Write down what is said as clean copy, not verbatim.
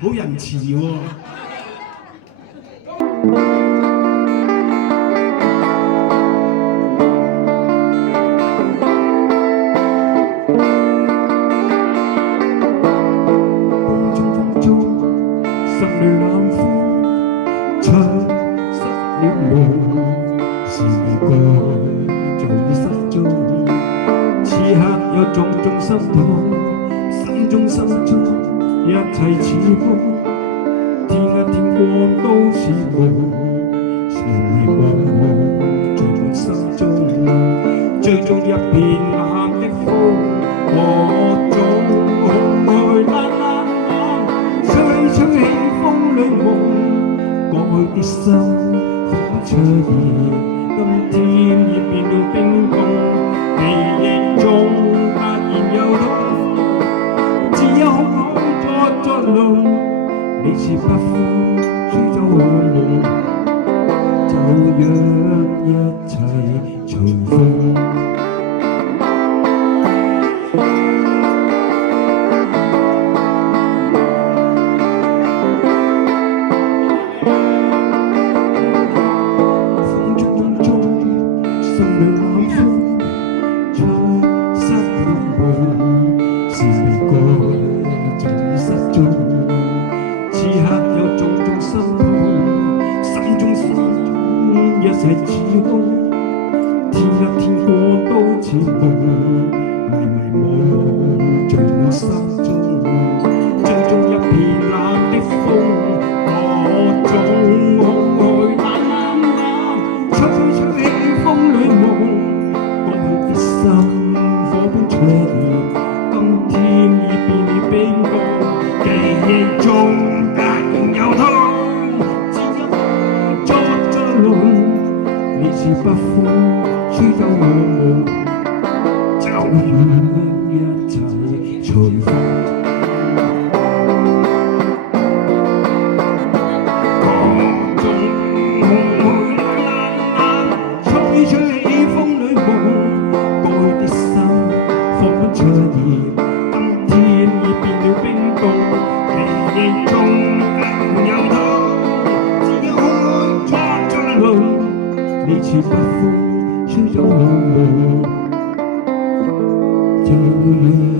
好仁慈喎。心裏冷風吹失了夢，是未該早已失蹤。此刻有種種心痛，心中一切似夢，天一天光都似夢，夢夢聚滿心中，追蹤一片冷的風，我總空虛冷冷，吹吹起風裏夢，過去的心仿出現，今天已變了冰凍，記憶中突然有痛，只有空虛作弄，你似北風吹走我夢，就讓一切隨風。心裏冷風吹失了夢，是未該早已失蹤。此刻有種種心痛，心中一切似空，天一天光都似夢，迷迷惘惘聚滿心中，追蹤一片冷的風，我總空虛冷冷，吹吹起風裏夢，過去的心火般灼熱，今天已變了冰凍，記憶中突然有痛，只有風作作弄，你似北風吹走我夢，就讓一切隨風。出現，今天已變了冰凍，記憶中突然有痛，只有空虛作弄，你似北風吹走我夢，就讓